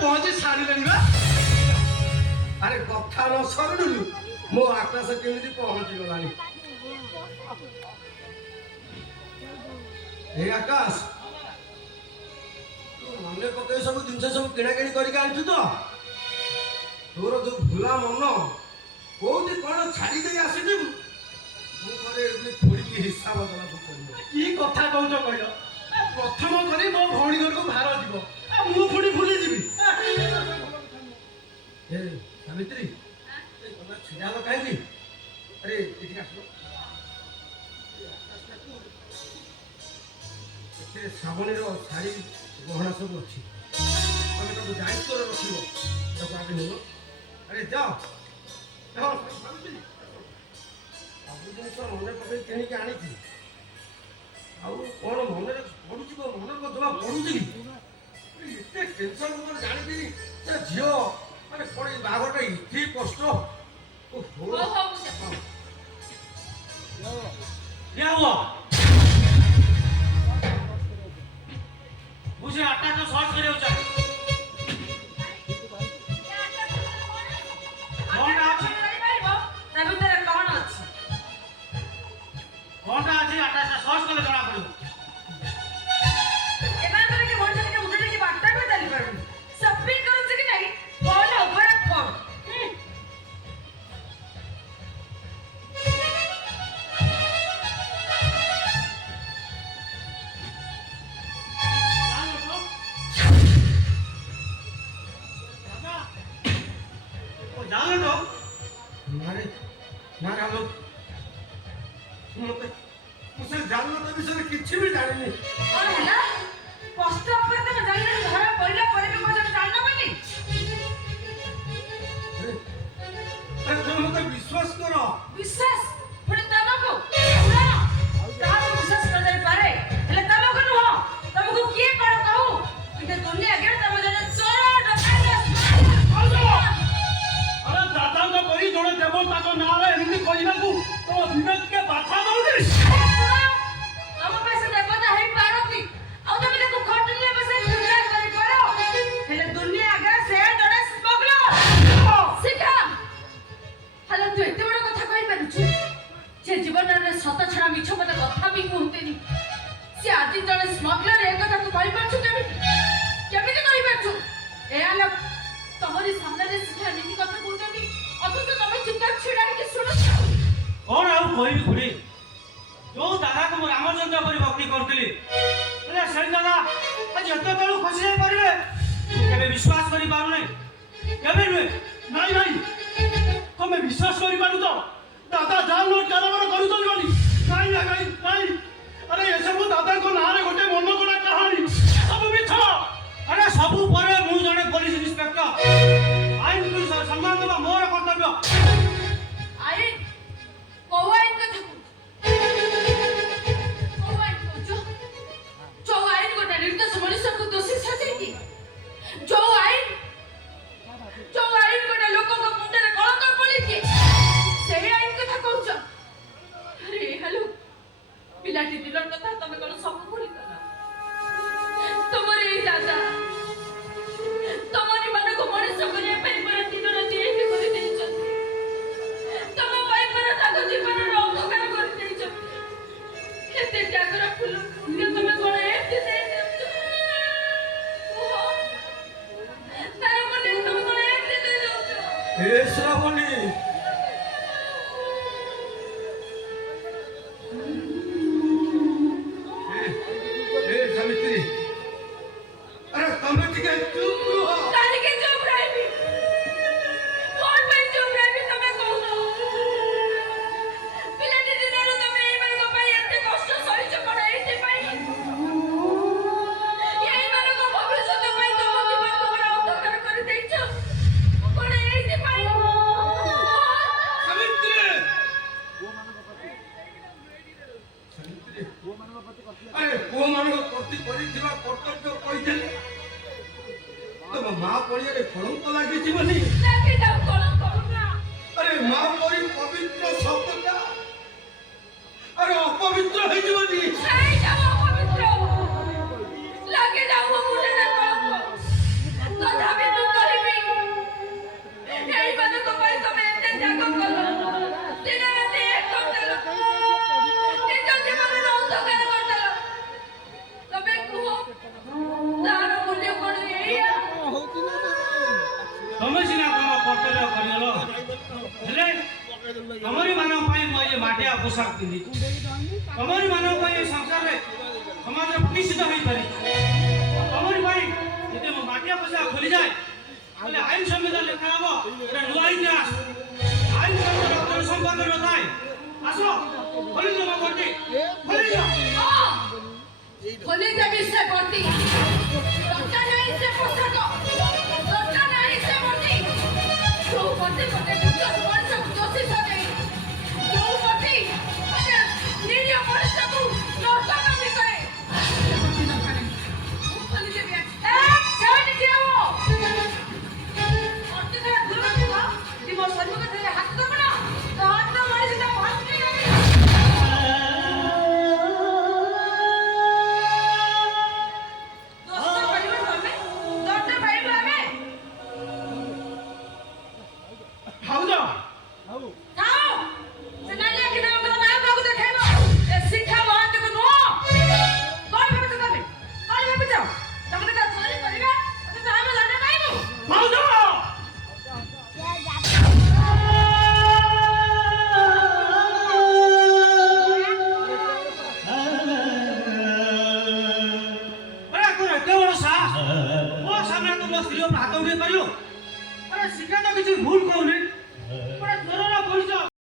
ପହଞ୍ଚି ସାରିଲେଣି ବା। ଆରେ କଥା ନ ସରୁନି ମୋ ଆକାଶ କେମିତି ପହଞ୍ଚି ଗଲାଣି। ଏ ଆକାଶ ତୁ ମନେ ପକେଇ ସବୁ ଜିନିଷ ସବୁ କିଣାକିଣି କରିକି ଆଣିଛୁ ତ? ତୋର ଯୋଉ ଭୁଲା ମନ କୋଉଠି କଣ ଛାଡ଼ି ଦେଇ ଆସିଛୁ? ମୁଁ ଘରେ ଏଠି ଥୋଡ଼ିକି ହିସାବ ଦେବାକୁ ପଡ଼ିବ। କି କଥା କହୁଛ କହିଲ? ପ୍ରଥମ କରି ମୋ ଭଉଣୀ ଘରକୁ ଭାର ଯିବ, ମୁଁ ପୁଣି ଭୁଲିଯିବି। ଏ ସାବିତ୍ରୀ ତମେ ଛିଡ଼ା ହେଲ କାହିଁକି? ଆରେ ଏଠିକି ଆସିବ। ଏଥିରେ ଶ୍ରାବଣୀର ଶାଢ଼ୀ ଗହଣା ସବୁ ଅଛି। ତମେ ତାକୁ ଦାୟିତ୍ୱରେ ରଖିବ। ତାକୁ ଆଗେ ନେବ। ଆରେ ଯାଅ ସାବିତ୍ରୀ ସବୁ ଜିନିଷ ମନେ ପକେଇ କିଣିକି ଆଣିଛି। ଆଉ କଣ ମନରେ ପଡୁଛି? ମନରେ ଜମା ପଡୁଛି। ଏତେ ଟେନସନ ମୁଁ ଜାଣିଥିଲି ସେ ଝିଅ ମାନେ କଣ ଏଇ ବାହାଘରଟା ଏତେ କଷ୍ଟ। मुझे आटा का शॉर्ट करे हो जाए। कौन आज तभी तेरा कौन अछि? कौन आज आटा का शॉर्ट करे जଣା पड़ो। एमान करे के मोर के मुंडे के बाटा में चली पड़ू। सप्पी करू कि नहीं? फोन ऊपर फोन। जानो तो मारे ना गालो मुझे जानना तो विषय किसी भी जाने नहीं। और है ना? पोस्ट ऊपर तो मैं जाने घर पड़ला पड़े के मजा जानना बनी। अरे तुम मुझे विश्वास करो। विश्वास पुणे तमको ना ताको विश्वास कर दे पारे हेले तमको नुह तमको किए करो कहू इते दुनिया के तम जने चोर डकायत अरे दादा का परी जोड़े देवो ताको नारे एमनी कहिना को तो विवेक के बाधा दउनी। तम पैसे देवता है पारती औ तमे को खटलिए बसे दुनिया करी करो हेले दुनिया आगे से जने स्मगलर सिखा हेले तू एते बड़ कथा कहि पारुछु जे जीवन रे सत छड़ा मिछ मते कथा भी कहतेनी से आदि जने स्मगलर ए कथा तू कहि पारुछु केमिति कहि पारुछु ए आलो तमरी सामने रे सिखा नीति कथा कहतेनी अथच तमे चुपचाप छिड़ा के सुनु कौन आउ कहबी खुड़ी जो दादा को रामचंद्र परी भक्ति करथिली अरे से दादा आज एते तळु खसी जाय परिबे केबे विश्वास करि पारु नै केबे नुए नाही नाही तमे विश्वास करि पारु तो दादा जान नोट कारोबार करू तो नहीं नहीं नहीं नहीं अरे ये सब दादा को नारे गोटे मन कोना कहानी सब मिछ अरे सब परे मु जने पुलिस इंस्पेक्टर आइन को सम्मान देबा मोर कर्तव्य आइन को आइन कथा को आइन को जो आइन को निर्दोष मनुष्य को दोषी साजे की जो आइन को लोगों को मुंडे रे कलंक पड़ी की से आइन कथा कहउछ अरे हेलो पिलाटी दिलर कथा तमे कोन सब भूली कला तमरे ए दादा तमरी मन को मनुष्य करिया पे पर दिन राति एक कर देछ तम पाई पर ताको जीवन रो अंधकार कर देछ केते त्यागर फूल के तमे कोन एते दे ओहो तार मन तमे कोन एते दे दो ए श्रावणी ए सावित्री अरे तमे ठीक है चुप रहो। काहे के चुप रहिबी कोन पे चुप रहिबी तमे कहू पिलाटी दिन रो तमे ए मन को पाई एते कष्ट सही छ पड़े एते पाई यही मन को भविष्य तो पाई तुम जीवन को बड़ा अंधकार कर देछ कोन एते पाई सावित्री अरे पुओ मानक प्रति परिथिबा कर्तव्य कहिदेले तम मां पड़ियारे कलंक लागि जीवनी लागे जाऊ कलंक अरे मां परी पवित्र शब्दटा अरे अपवित्र हो जीवनी छाई जाओ पवित्र लागे जाऊ मुंडे रे कलंक तो धाबे ହେଲେ ତମରି ମାନଙ୍କ ପାଇଁ ମୁଁ ଏ ମାଟିଆ ପୋଷାକ ପିନ୍ଧିଛି। ତମରି ମାନଙ୍କ ପାଇଁ ଏ ସଂସାରରେ ସମାଜରେ ପ୍ରତିଷ୍ଠିତ ହେଇପାରିଛି। ତମରି ପାଇଁ ଯଦି ମୋ ମାଟିଆ ପୋଷାକ ଖୋଲିଯାଏ ତାହେଲେ ଆଇନ ସମ୍ବିଧାନ ଲେଖା ହବ ଗୋଟେ ନୂଆ ଇତିହାସ। ଆଇନ ସମ୍ବିଧାନ ସମ୍ପର୍କ ନଥାଏ। ଆସ ଖୋଲିଦିଅ ମୋ ବର୍ତ୍ତି, ଖୋଲିଦିଅ। ଖୋଲି ଦେବି ସେ ବର୍ତ୍ତି। ଦରକାର ନାହିଁ ସେ ପୋଷାକ।